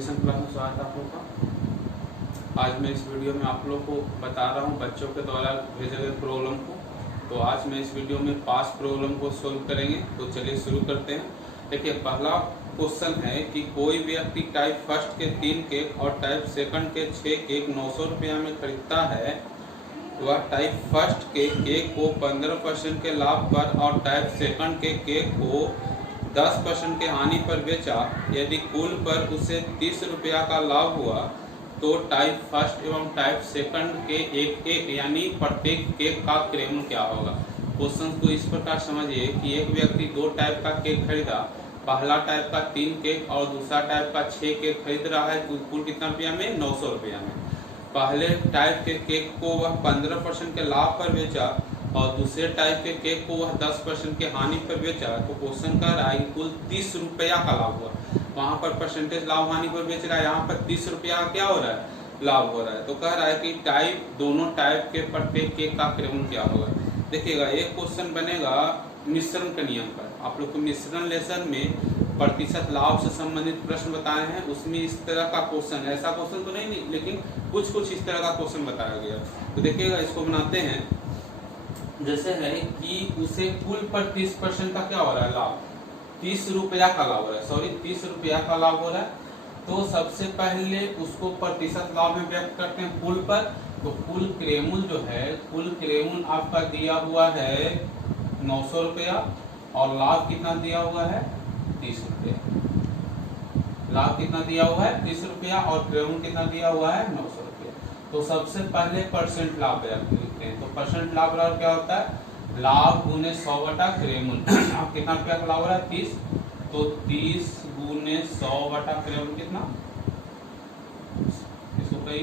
Admission class में स्वागत है आप लोगों का। आज मैं इस वीडियो में आप लोग को बता रहा हूँ बच्चों के द्वारा भेजे गए प्रॉब्लम को। तो आज मैं इस वीडियो में 5 प्रॉब्लम को सोल्व करेंगे। तो चलिए शुरू करते हैं। देखिए, पहला क्वेश्चन है कि कोई व्यक्ति टाइप फर्स्ट के 3 केक और टाइप सेकंड के 6 केक 900 रुपया में खरीदता है। वह टाइप फर्स्ट के केक को 15% के लाभ पर और टाइप सेकंड के केक को 10% के हानि पर बेचा। यदि कुल पर उसे 30 रुपया का लाभ हुआ तो टाइप फर्स्ट एवं टाइप सेकंड के एक यानी प्रत्येक केक का क्रय मूल्य क्या होगा। क्वेश्चन को इस प्रकार समझिए कि एक व्यक्ति 2 टाइप का केक खरीदा। पहला टाइप का 3 केक और दूसरा टाइप का 6 केक खरीद रहा है। कुल कितना रुपया में? 900 रुपया में। पहले टाइप के केक को वह 15% के लाभ पर बेचा और दूसरे टाइप के केक को वह 10% के हानि पर बेचा। तो क्वेश्चन कह रहा है कि कुल 30 रुपया का लाभ हुआ। वहां पर परसेंटेज लाभ हानि पर बेच रहा है, यहाँ पर 30 रुपया का क्या हो रहा है? लाभ हो रहा है। तो कह रहा है कि दोनों टाइप के प्रत्येक केक का क्रय मूल्य क्या होगा। देखिएगा, एक क्वेश्चन बनेगा मिश्रण के नियम पर। आप लोग को मिश्रण लेसन में प्रतिशत लाभ से संबंधित प्रश्न बताए हैं, उसमें इस तरह का क्वेश्चन, ऐसा क्वेश्चन तो नहीं लेकिन कुछ इस तरह का क्वेश्चन बताया गया। तो देखिएगा, इसको बनाते हैं। जैसे है कि उसे कुल पर 30% का क्या हो रहा है? लाभ। 30 रुपया का लाभ हो रहा है, 30 रुपया का लाभ हो रहा है। तो सबसे पहले उसको प्रतिशत लाभ में व्यक्त करते हैं कुल पर। तो कुल क्रय मूल्य जो है, कुल क्रय मूल्य आपका दिया हुआ है 900 रुपया और लाभ कितना दिया हुआ है? 30 रुपया। लाभ कितना दिया हुआ है? 30 रुपया और क्रय मूल्य कितना दिया हुआ है? 900 रुपया। तो सबसे पहले परसेंट लाभ लिखते हैं। तो परसेंट लाभ बराबर क्या होता है? लाभ गुने 100 बटा क्रय मूल्य। अब कितना रुपया का लाभ हो रहा है? 30। तो 30 गुने 100 बटा क्रय मूल्य कितना? 30 रुपये।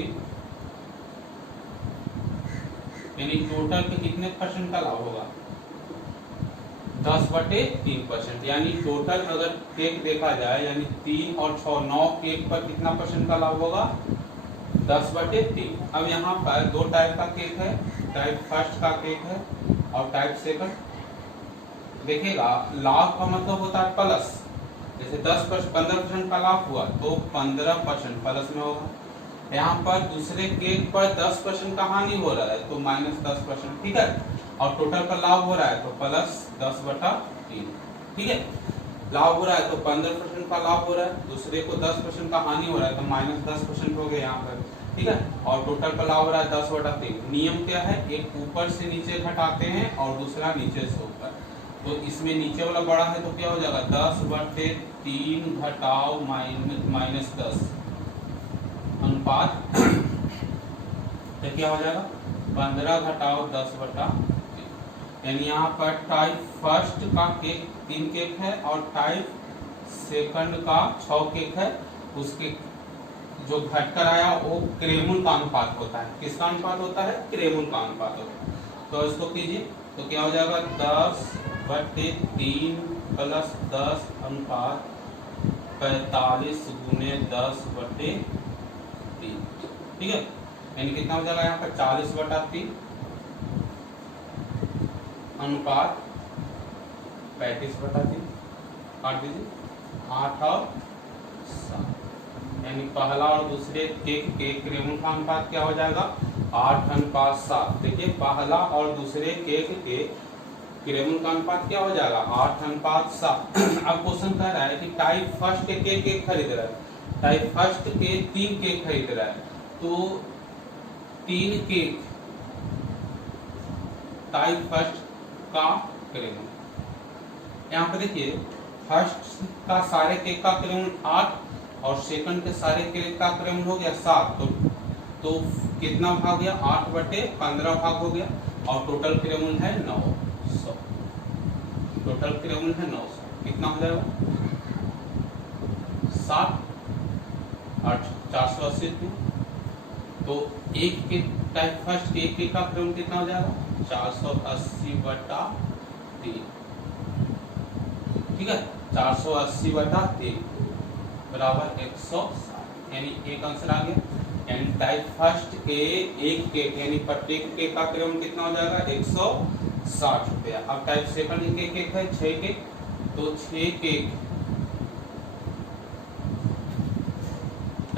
यानी टोटल के कितने परसेंट का लाभ होगा? 10/3%। यानी टोटल अगर केक देखा जाए, यानी 3 और 6 9 केक पर कितना परसेंट का लाभ होगा? 10/3। अब यहाँ पर 2 टाइप का केक है, टाइप फर्स्ट का केक है और टाइप सेकंड। देखिएगा, लाभ का मतलब होता है प्लस। जैसे 15% का लाभ हुआ तो 15% प्लस में होगा। यहाँ पर दूसरे केक पर 10% का हानि हो रहा है तो -10%, ठीक है। और टोटल पर लाभ हो रहा है तो प्लस 10/3, ठीक है। लाभ हो रहा है तो 15% का लाभ हो रहा है, दूसरे को 10% का हानि हो रहा है तो -10% हो गया यहाँ पर, ठीक है। और टोटल पर लाभ हो रहा है 10/3। नियम क्या है? एक ऊपर से नीचे घटाते हैं और दूसरा नीचे से ऊपर। तो इसमें नीचे वाला बड़ा है तो क्या हो जाएगा? 10/3 घटाओ -10 अनुपात तो क्या हो जाएगा? 15 घटाओ 10/3। यानी यहाँ पर टाइप फर्स्ट का केक 3 केक है और टाइप सेकंड का 6 केक है। उसके जो घटकर आया वो क्रय मूल्य का अनुपात होता है। किसका अनुपात होता है? क्रय मूल्य का अनुपात होता है। तो इसको कीजिए तो क्या हो जाएगा? 10/3 प्लस 10 अनुपात 45 गुने 10/3, ठीक है। यानी कितना हो जाएगा यहाँ पर? 40/3 अनुपात 35/3। काट दीजिए 8 और 7। यानी पहला और दूसरे केक के क्रय मूल्य का अनुपात क्या हो जाएगा? 8:7। देखिए, पहला और दूसरे केक के क्रय मूल्य का अनुपात क्या हो जाएगा? 8:7। अब क्वेश्चन कह रहा है कि टाइप फर्स्ट के केक खरीद रहा है। टाइप फर्स्ट के 3 केक खरीद रहा है। तो 3 केक टाइप फर्स्ट का क्रय मूल्य। यहाँ पर देखिए, फर्स्ट का सारे केक का क्रय मूल्य 8 और सेकंड के सारे केक का क्रय मूल्य हो गया 7। तो कितना भाग हो गया? 8/15 भाग हो गया और टोटल क्रय मूल्य है 900। टोटल क्रय मूल्य है 900। कितना हो जाएगा? 7 और 480। तो एक के टाइप फर्स्ट के एक का क्रय मूल्य कितना हो जाएगा? 480/3, ठीक है। 480/3 बराबर 160। यानी एक आंसर आ गया। यानी टाइप फर्स्ट के एक केक यानी प्रत्येक केक का क्रय मूल्य कितना हो जाएगा? 160 रुपया। अब टाइप सेकंड के केक है 6 केक, तो 6 केक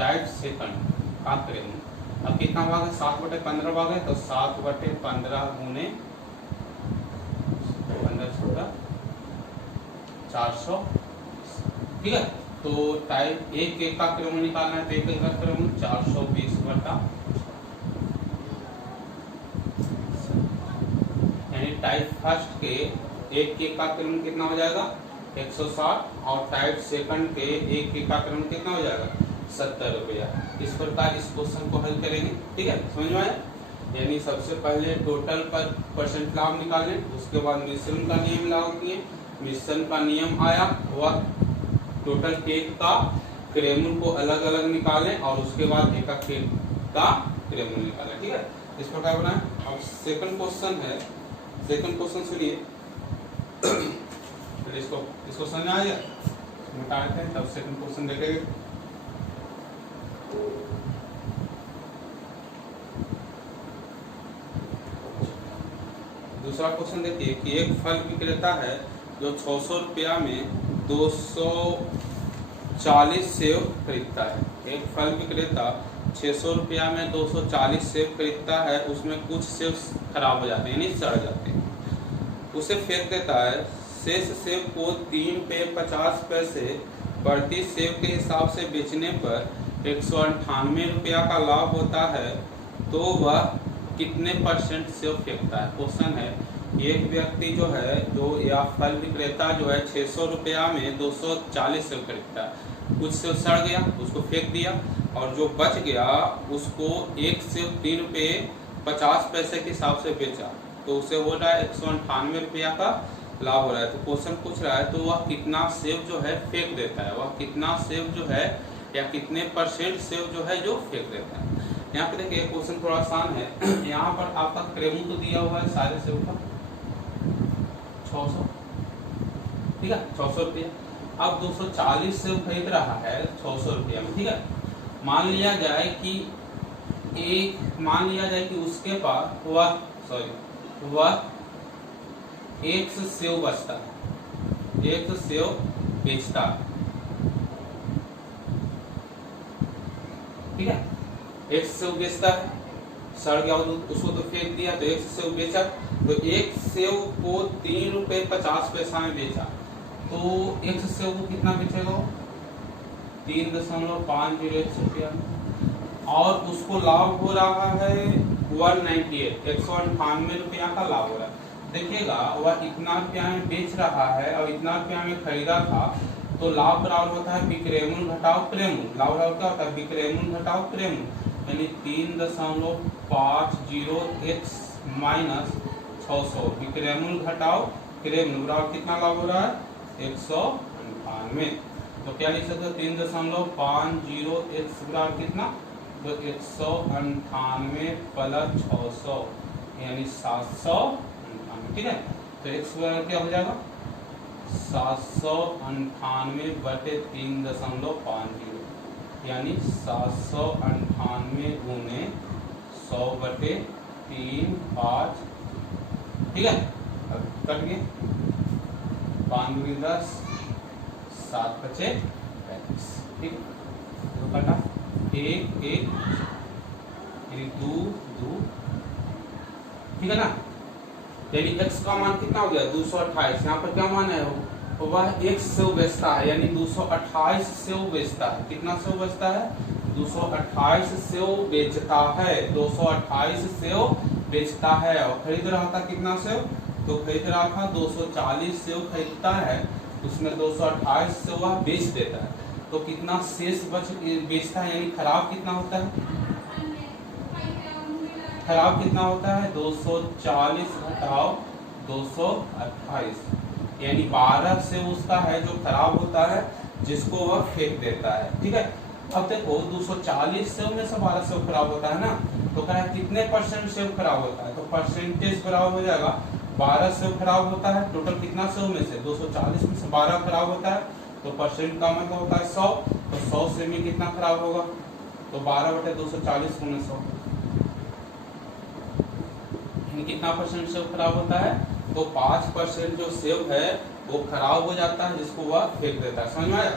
टाइट सेकंड का क्रेमुल। अब कितना भाग है, 7/15 भाग है, तो 7/15 गुने 400, ठीक है। तो टाइप एक का क्रेमुल निकालना है, तो एक का क्रेमुल 420 बटा, यानी टाइप फर्स्ट के एक का क्रेमुल कितना हो जाएगा 160, और टाइप सेकंड के एक का क्रेमुल कितना हो जाएगा 70 रुपया। इस प्रकार इस क्वेश्चन को हल करेंगे, ठीक है, समझ में आया। यानी सबसे पहले टोटल पर परसेंट लाभ निकालें, उसके बाद मिश्रण का नियम लागू किए, मिश्रण का नियम आया, वह टोटल केक का क्रेमुल को अलग अलग निकालें, और उसके बाद एक केक का क्रेमुल निकालें, ठीक है। इस प्रकार बनाए। अब सेकंड क्वेश्चन है, सेकंड क्वेश्चन सुनिए, इसको समझ में आ गया, मिटा देते हैं, तब सेकंड क्वेश्चन देखेंगे। दूसरा क्वेश्चन देखिए कि एक फल विक्रेता है जो 600 रुपया में 240 सेब खरीदता है। एक फल विक्रेता 600 रुपया में 240 सेब खरीदता है, उसमें कुछ सेब खराब हो जाते हैं यानी सड़ जाते हैं, उसे फेंक देता है। शेष सेब को 3 पे 50 पैसे प्रति सेब के हिसाब से बेचने पर 198 रुपया का लाभ होता है, तो वह कितने परसेंट सेब फेंकता है। क्वेश्चन है, एक व्यक्ति जो है, जो या फल विक्रेता जो है 600 रुपया में 240 सेब खरीदता है, कुछ सेब सड़ गया उसको फेंक दिया, और जो बच गया उसको एक सेब 3 रुपये 50 पैसे के हिसाब से बेचा, तो उसे हो रहा है 198 रुपया का लाभ हो रहा है। तो क्वेश्चन पूछ रहा है, तो वह कितना सेब जो है फेंक देता है, वह कितना सेब जो है या कितने परसेंट सेब जो है जो फेंक देता है। यहाँ पे देखिए क्वेश्चन थोड़ा आसान है। यहाँ पर आपका क्रेमुल तो दिया हुआ है सारे सेब का 600, ठीक है, 600 रुपया। अब 240 सेब खरीद रहा है 600 रुपया में, ठीक है। मान लिया जाए कि उसके पास वह एक से सेब बचता है, एक से सेब बेचता है, ठीक है। एक सेब बेचता है, सड़ गया उसको तो फेंक दिया, तो एक सेब बेचा, तो एक सेब को 3 रुपये 50 पैसा में बेचा, तो एक सेब को कितना बेचेगा 3.501 रुपया, और उसको लाभ हो रहा है 198 रुपया का लाभ हो रहा है। देखिएगा वह इतना रुपया में बेच रहा है और इतना रुपया में खरीदा था, तो लाभ बराबर होता है विक्रेमुल घटाओ क्रेमुल। लाभ बराबर क्या होता है विक्रेमुल घटाओ क्रेमुल, यानी 3.50x माइनस 600 विक्रेमुल घटाओ क्रेमुल बराबर कितना लाभ हो रहा है 198। तो क्या लिख सकते हो 3.50x बराबर कितना, तो 198 प्लस 600 यानी 798, ठीक है। तो x बराबर क्या हो जाएगा 798 बटे 3.50, यानी 798 गुने 100 बटे 3 5, ठीक है। अब कट गए 5 दूनी 10 7 बचे 35, ठीक है। तो कटा 1 1 2 2, ठीक है ना। यानी x का मान कितना हो गया 228। यहाँ पर क्या मान है वह एक सेब बेचता है, यानी 228 सेब बेचता है। कितना सेब बेचता है 228 सेब बेचता है, 228 सेब बेचता है। और खरीद रहा था कितना सेब, तो खरीद रहा था 240 सेब खरीदता है, उसमें 228 सेब वह बेच देता है, तो कितना शेष बेचता है, यानी खराब कितना होता है, खराब कितना होता है 240 घटाओ 228, यानी 12 से उसका है जो खराब होता है, जिसको वह फेंक देता है, ठीक है। अब देखो 240 सेब में से 12 सेब खराब होता है ना, तो कह रहा है कितने परसेंट सेब खराब होता है, तो परसेंटेज बराबर हो जाएगा 12 सेब खराब होता है, टोटल कितना सेब में से 240 में से 12 खराब होता है, तो परसेंट का मतलब होता है 100, तो 100 सेब में कितना खराब होगा, तो 12 बटे 240 गुने 100, कितना परसेंट सेब खराब होता है, तो 5% जो सेब है वो खराब हो जाता है, जिसको वह फेंक देता है। समझ में आया।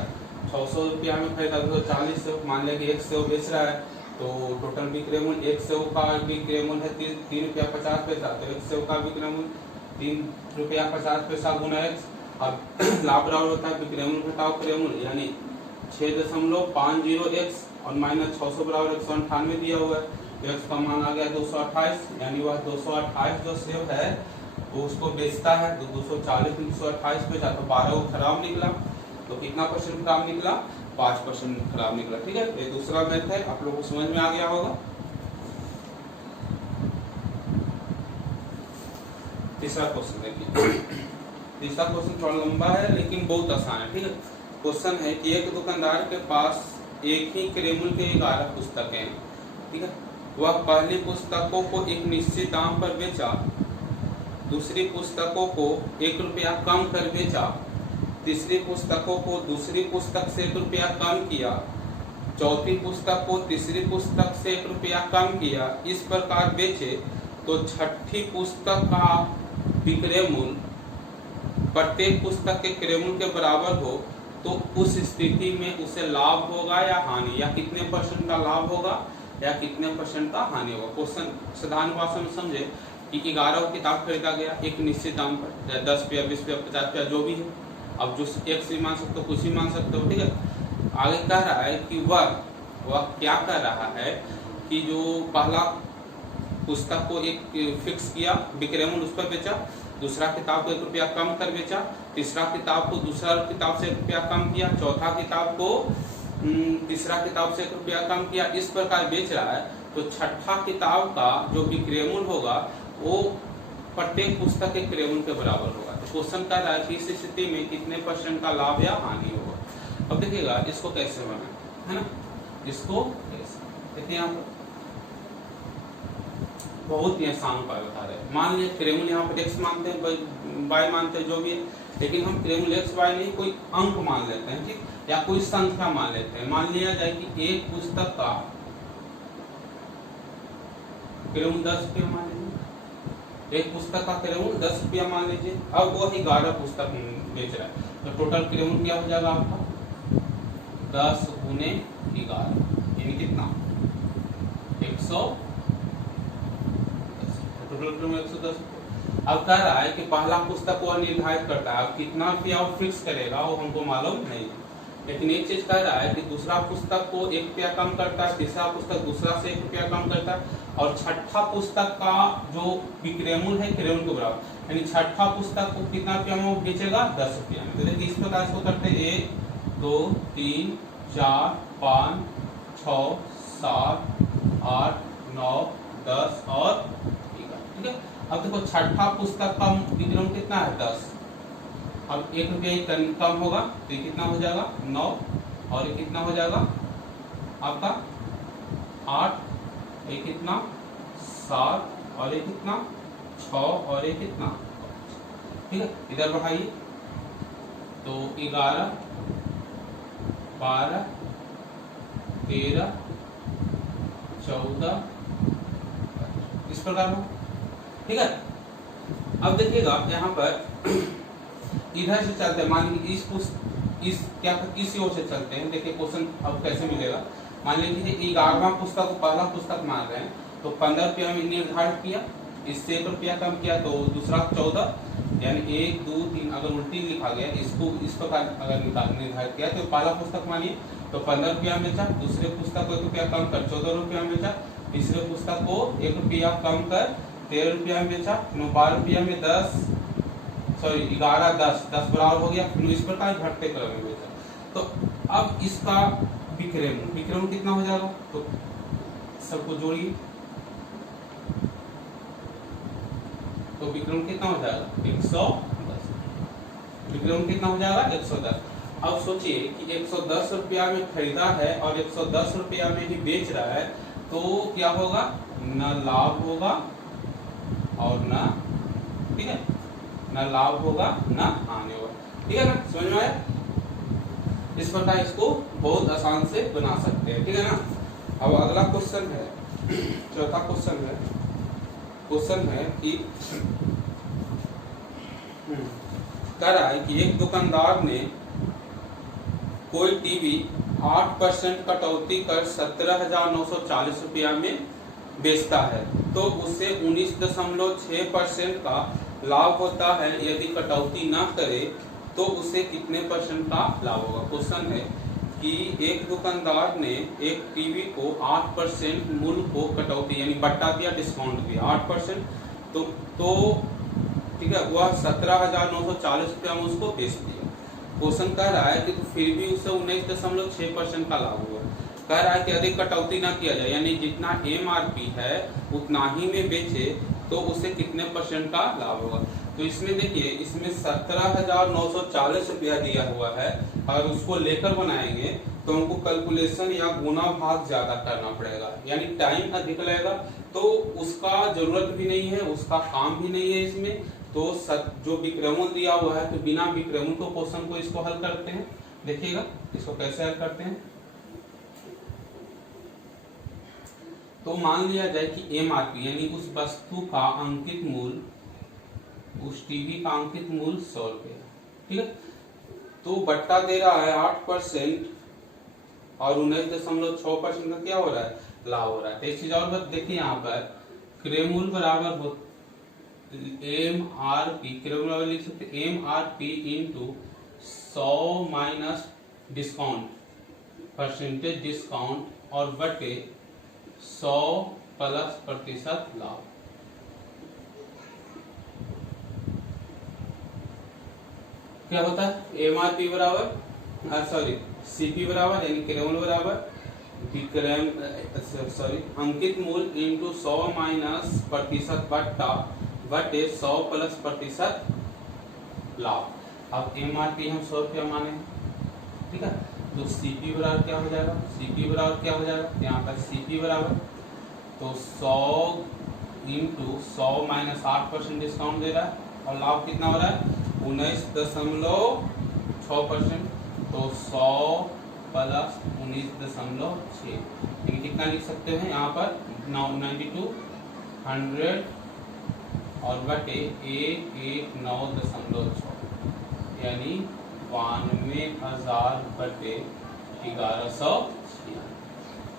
600 रुपया में खरीदा 240 सेव, मान लिया कि 1 सेव बेच रहा है, तो टोटल विक्रय मूल्य 1 सेव का विक्रय मूल्य है 3 रुपया 50 पैसा, तो 1 सेव का विक्रय मूल्य 3 रुपया 50 पैसा गुना x। अब लाभ बराबर होता है विक्रय मूल्य घटाव क्रय मूल्य, यानी 6.50x और माइनस 600 बराबर 198 दिया हुआ है, तो x का मान आ गया 228, यानी वह 228 जो सेव है वो उसको बेचता है, तो 240 में 228 बेचा तो 12 को खराब निकला, तो कितना % खराब निकला, 5% खराब निकला। ठीक है, ये दूसरा मैथ है, आप लोगों को समझ में आ गया होगा। तीसरा क्वेश्चन देखिए, तीसरा क्वेश्चन थोड़ा लंबा है लेकिन बहुत आसान है। ठीक है, क्वेश्चन है कि एक दुकानदार के पास एक ही क्रय मूल्य के 11 पुस्तकें हैं। ठीक है, वह पहली पुस्तकों को एक निश्चित दाम पर बेचा, दूसरी पुस्तकों को 1 रुपया कम कर बेचा, तीसरी पुस्तकों को दूसरी पुस्तक से 1 रुपया कम किया, चौथी पुस्तक को तीसरी पुस्तक से 1 रुपया कम किया, इस प्रकार बेचे, तो छठी पुस्तक का विक्रय मूल्य प्रत्येक पुस्तक के क्रय मूल्य के बराबर हो, तो उस स्थिति में उसे लाभ होगा या हानि, या कितने % का लाभ होगा या कितने % का हानि होगा। क्वेश्चन साधारण भाषा में समझे कि 11 किताब खरीदा गया एक निश्चित दाम पर, 10 रुपया 20 रुपया 50 रुपया जो भी है, अब जो एक से मान सकते हो कुछ ही मान सकते हो। ठीक है, आगे कह रहा है कि वह क्या कर रहा है कि जो पहला पुस्तक को एक फिक्स किया विक्रय मूल्य उस पर बेचा, दूसरा किताब को 1 रुपया कम कर बेचा, तीसरा किताब को दूसरा किताब से 1 रुपया कम किया, चौथा किताब को तीसरा किताब से 1 रुपया कम किया, इस प्रकार बेच रहा है, तो छठा किताब का जो विक्रय मूल्य होगा वो प्रत्येक पुस्तक के क्रय मूल्य के बराबर होगा। तो क्वेश्चन कह रहा है कि इस स्थिति में कितने % का लाभ या हानि होगा। अब देखिएगा इसको कैसे बना है ना, इसको देखिए यहाँ पर बहुत ही आसान उपाय बता रहे हैं। मान लीजिए क्रय मूल्य यहाँ पर x मानते हैं, y मानते हैं, जो भी है, लेकिन हम क्रय मूल्य x y नहीं कोई अंक मान लेते हैं, ठीक, या कोई संख्या मान लेते हैं। मान लिया जाए कि एक पुस्तक का क्रय मूल्य 10 रुपया मान लीजिए, एक पुस्तक का क्रय मूल्य 10 रुपया मान लीजिए। अब वो 11 पुस्तक बेच रहा है, तो टोटल क्रय मूल्य क्या हो जाएगा आपका 10 गुने 11, यानी कितना 110, टोटल क्रय मूल्य 110। अब कह रहा है कि पहला पुस्तक वो निर्धारित करता है, अब कितना रुपया वो फिक्स करेगा वो हमको मालूम नहीं है, लेकिन एक चीज कह रहा है कि दूसरा पुस्तक को 1 रुपया कम करता है, तीसरा पुस्तक दूसरा से 1 रुपया कम करता है, और छठा पुस्तक का जो विक्रय मूल्य है क्रय मूल्य के बराबर, यानी छठा पुस्तक को कितना रुपया में वो बेचेगा 10 रुपया में। तो देखिए इस प्रकार इसको करते हैं 1 2 3 4 5 6 7 8 9 10 और 11। ठीक है, अब देखो छठा पुस्तक का विक्रय मूल्य कितना है 10, अब 1 रुपया ही कम होगा, तो ये कितना हो जाएगा 9, और ये कितना हो जाएगा आपका 8, ये कितना 7, और ये कितना 6, और ये कितना 5। ठीक है, इधर बढ़ाइए, तो 11 12 13 14 इस प्रकार हो। ठीक है, अब देखिएगा यहाँ पर इधर से चलते हैं, मान लीजिए इस ओर से चलते हैं। देखिए क्वेश्चन अब कैसे मिलेगा। मान लीजिए 11वां पुस्तक को पहला पुस्तक मान रहे हैं, तो 15 रुपया में निर्धारित किया, इससे 1 रुपया कम किया, तो दूसरा 14, यानी 1 2 3 अगर उल्टी लिखा गया इसको इस प्रकार अगर निर्धारित किया, तो पहला पुस्तक मानिए तो 15 रुपया में बेचा, दूसरे पुस्तक को 1 रुपया कम कर 14 रुपया में बेचा, तीसरे पुस्तक को 1 रुपया कम कर 13 रुपया में बेचा, 12 रुपया में 11 10 बराबर हो गया, फिर इस प्रकार घटते क्रम में बेचा। तो अब इसका विक्रय मूल्य कितना हो जाएगा, तो सबको जोड़िए, तो विक्रय मूल्य कितना हो जाएगा 110, विक्रय मूल्य कितना हो जाएगा 110। अब सोचिए कि 110 रुपया में खरीदा है और 110 रुपया में ही बेच रहा है, तो क्या होगा, न लाभ होगा और न, ठीक है, न लाभ होगा न हानि होगा। ठीक है ना, समझ में आया। इस प्रकार इसको बहुत आसान से बना सकते हैं। ठीक है ना। अब अगला क्वेश्चन है, चौथा क्वेश्चन है कि कह रहा है कि एक दुकानदार ने कोई टीवी 8% कटौती कर 17,940 रुपया में बेचता है तो उसे 19.6% का लाभ होता है। यदि कटौती ना करे तो उसे कितने परसेंट का लाभ होगा। क्वेश्चन है कि एक दुकानदार ने एक टीवी को 8% मूल्य को कटौती यानी बट्टा दिया, डिस्काउंट दिया 8%, तो ठीक है, वह 17,940 रुपया में उसको बेच दिया। क्वेश्चन कह रहा है कि तो फिर भी उसे 19.6% का लाभ हुआ। कह रहा है कि अधिक कटौती ना किया जाए यानी जितना MRP है उतना ही में बेचे तो उसे कितने परसेंट का लाभ होगा। तो इसमें देखिए, इसमें 17,940 रुपया दिया हुआ है और उसको लेकर बनाएंगे तो हमको कैलकुलेशन या गुना भाग ज्यादा करना पड़ेगा यानी टाइम अधिक लगेगा, तो उसका जरूरत भी नहीं है, उसका काम भी नहीं है इसमें। तो जो विक्रमण दिया हुआ है तो बिना विक्रमण को क्वेश्चन को इसको हल करते हैं। देखिएगा इसको कैसे हल करते हैं। तो मान लिया जाए कि MRP यानी उस वस्तु का अंकित मूल्य, उस टीवी का अंकित मूल्य 100 रुपया, ठीक है। तो बट्टा दे रहा है 8% और 19.6% का क्या हो रहा है, लाभ हो रहा है। तो एक चीज और बात देखिए, यहाँ पर क्रय मूल्य बराबर हो MRP, क्रय मूल्य बराबर लिख सकते MRP into 100 minus discount, percentage discount और बटे 100 प्लस प्रतिशत लाभ। क्या होता है MRP बराबर CP बराबर यानी क्रय मूल्य बराबर अंकित मूल्य इंटू 100 माइनस प्रतिशत बट्टा बटे 100 प्लस प्रतिशत लाभ। अब MRP हम 100 रुपया माने, ठीक है, तो CP बराबर क्या हो जाएगा, CP बराबर क्या हो जाएगा, यहाँ पर CP बराबर तो 100 इंटू 100 माइनस 8% डिस्काउंट दे रहा है और लाभ कितना हो रहा है 19.6%, तो 100 प्लस 19.6 यानी कितना लिख सकते हैं यहाँ पर 92 100 और बटे 119.6 यानी 92,000 बटे 1196।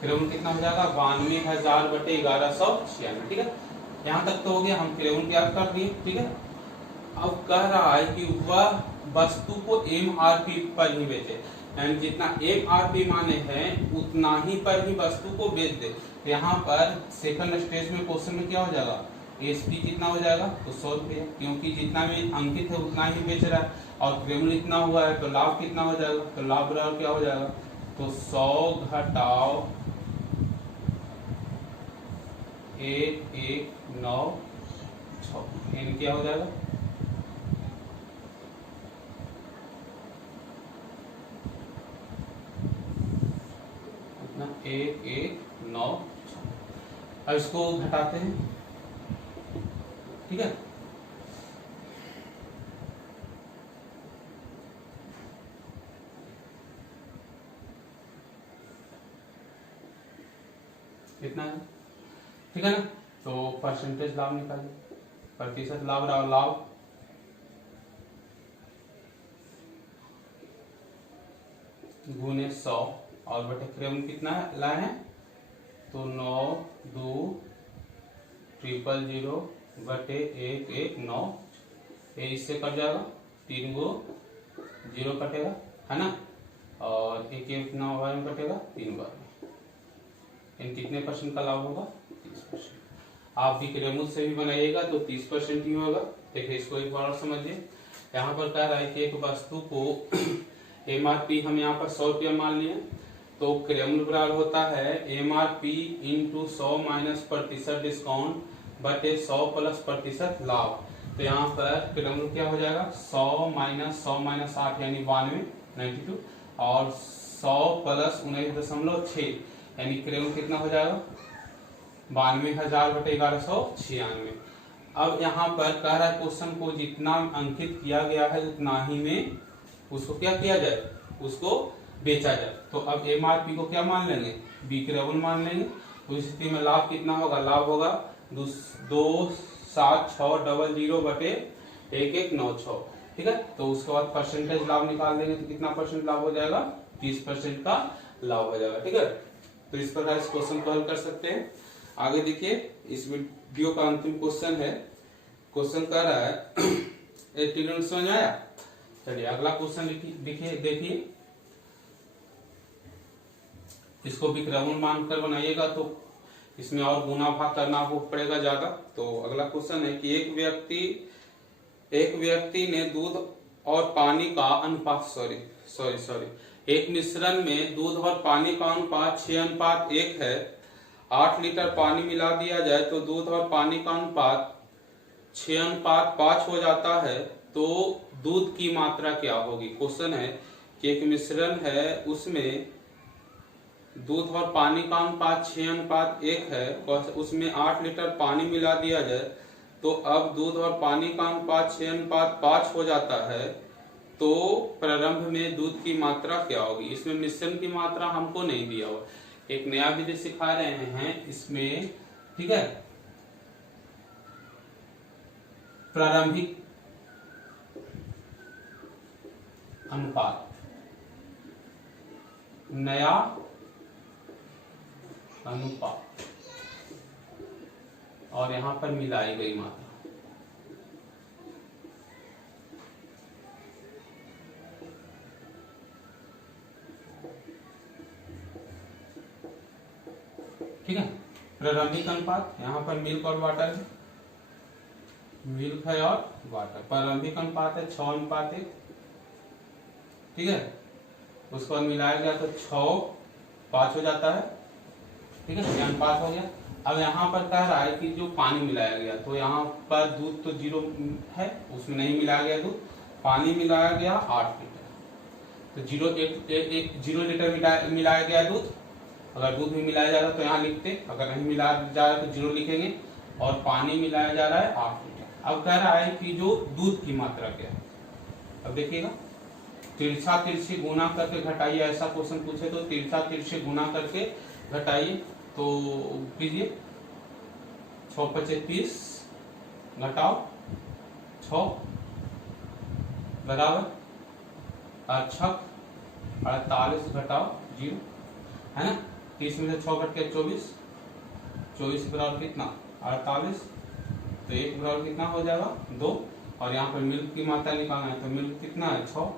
क्रेउन कितना हो जाएगा 92,000 बटे 1196, ठीक है। यहाँ तक तो हो गया, हम क्रेउन क्या कर दिए, ठीक है। अब कह रहा है कि वह वस्तु को MRP पर ही बेचे यानी जितना MRP माने हैं उतना ही पर ही वस्तु को बेच दे। यहाँ पर सेकंड स्टेज में क्वेश्चन में क्या हो जाएगा, SP कितना हो जाएगा तो 100 रुपया, क्योंकि जितना में अंकित है उतना ही बेच रहा है और क्रेउन इतना हुआ है तो लाभ कितना हो जाएगा, तो लाभ बराबर क्या हो जाएगा, तो 100 घटाओ 1196 यानी क्या हो जाएगा 1196। अब इसको घटाते हैं, ठीक है। कितना है, ठीक है ना। तो परसेंटेज लाभ निकालिए, प्रतिशत लाभ और लाभ गुने 100 और बटे क्रेम कितना लाए हैं तो 92,000 बटे 1196, ये इससे कट जाएगा, 3 गो 0 कटेगा है ना, और 1 बार में कटेगा 3 बार में, इन कितने परसेंट का लाभ होगा 30%। आप भी क्रेमूल से भी बनाइएगा तो 30% ही होगा। देखिए इसको एक बार और समझिए, यहाँ पर कह रहा है कि एक वस्तु को MRP हम यहाँ पर 100 रुपया मान लिए, तो क्रेमूल बराबर होता है MRP इंटू 100 माइनस प्रतिशत डिस्काउंट बटे 100 प्लस प्रतिशत लाभ। तो यहाँ पर क्रेमूल क्या हो जाएगा 100 माइनस 8 यानी 92 और 100 प्लस 19.6 यानी क्रेमूल कितना हो जाएगा 92,000 बटे 1196। अब यहाँ पर कह रहा है क्वेश्चन को जितना अंकित किया गया है उतना ही में उसको क्या किया जाए, उसको बेचा जाए। तो अब MRP को क्या मान लेंगे, विक्रमण मान लेंगे। तो इस स्थिति में लाभ कितना होगा, लाभ होगा 27600 बटे 1196 ठीक है। तो उसके बाद परसेंटेज लाभ निकाल देंगे तो कितना परसेंट लाभ हो जाएगा, 30% का लाभ हो जाएगा, ठीक है। तो इस प्रकार इस क्वेश्चन को हल कर सकते हैं। आगे देखिए, इस वीडियो का अंतिम क्वेश्चन है। क्वेश्चन कह रहा है एक टिकट समझ आया। चलिए अगला क्वेश्चन देखिए, इसको विक्रमण मानकर बनाइएगा तो इसमें और गुना भाग करना हो पड़ेगा ज्यादा। तो अगला क्वेश्चन है कि एक व्यक्ति ने दूध और पानी का अनुपात एक मिश्रण में दूध और पानी का अनुपात 6:1 है। 8 लीटर पानी मिला दिया जाए तो दूध और पानी का अनुपात 6:5 हो जाता है, तो दूध की मात्रा क्या होगी। क्वेश्चन है कि एक मिश्रण है, उसमें दूध और पानी का अनुपात 6:1 है, उसमें 8 लीटर पानी मिला दिया जाए तो अब दूध और पानी का अनुपात 6:5 हो जाता है, तो प्रारंभ में दूध की मात्रा क्या होगी। इसमें मिश्रण की मात्रा हमको नहीं दिया हुआ, एक नया विधि सिखा रहे हैं इसमें, ठीक है। प्रारंभिक अनुपात, नया अनुपात, और यहां पर मिलाई गई मात्रा। ठीक है। प्रारंभिक अनुपात, यहाँ पर मिल्क और वाटर है, मिल्क है और वाटर। प्रारंभिक अनुपात है 6:1, ठीक है। उसको मिलाया गया तो 6:5 हो जाता है, ठीक है, अनुपात हो गया। अब यहाँ पर कह रहा है कि जो पानी मिलाया गया, तो यहाँ पर दूध तो 0 है, उसमें नहीं मिलाया गया दूध, पानी मिलाया गया 8 लीटर, तो 0 लीटर मिलाया गया दूध। अगर दूध भी मिलाया जा रहा है तो यहाँ लिखते, अगर नहीं मिलाया जा रहा है तो 0 लिखेंगे, और पानी मिलाया जा रहा है 8 लीटर। अब कह रहा है कि जो दूध की मात्रा क्या है। अब देखिएगा, तिरछा तिरछी गुना करके घटाइए, ऐसा क्वेश्चन पूछे तो तिरछा तिरछी गुना करके घटाइए। तो कीजिए 6×5 = 30 घटाओ 6 बराबर 48 घटाओ 0, है ना। 30 में से 6 घट के 24, 24 बराबर कितना 48, तो 1 बराबर कितना हो जाएगा 2। और यहाँ पर मिल्क की मात्रा निकालना है, तो मिल्क कितना है 6,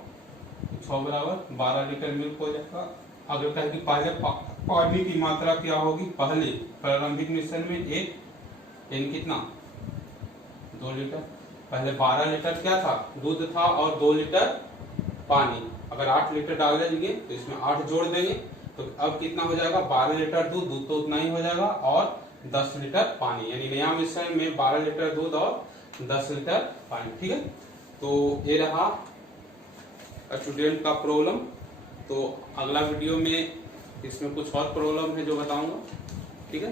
6 बराबर 12 लीटर मिल्क हो जाएगा। अगर कहे कि पहले पानी की मात्रा क्या होगी, पहले प्रारंभिक मिश्रण में एक कितना 2 लीटर, पहले 12 लीटर क्या था दूध था और 2 लीटर पानी। अगर 8 लीटर डाल देंगे तो इसमें 8 जोड़ देंगे, तो अब कितना हो जाएगा 12 लीटर दूध तो उतना ही हो जाएगा, और 10 लीटर पानी, यानी नया मिश्रण में 12 लीटर दूध और 10 लीटर पानी, ठीक है। तो ये रहा स्टूडेंट का प्रॉब्लम। तो अगला वीडियो में इसमें कुछ और प्रॉब्लम है जो बताऊंगा, ठीक है।